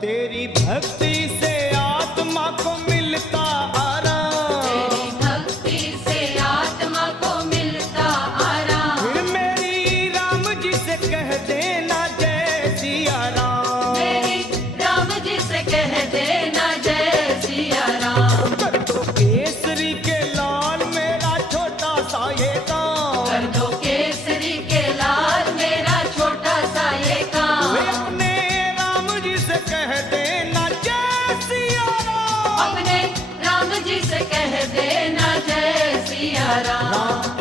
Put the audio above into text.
तेरी भक्ति से आत्मा को मिलता आराम, तेरी भक्ति से आत्मा को मिलता आराम। फिर मेरी राम जी से कह देना जय सिया राम, मेरी राम जी से कह देना जय सिया राम। कर दो केसरी के लाल मेरा छोटा सा ये काम, कर दो केसरी के लाल मेरा छोटा सा ये काम। वे अपने राम जी से कह देना जय सिया राम, अपने राम जी से कह देना जय सिया राम।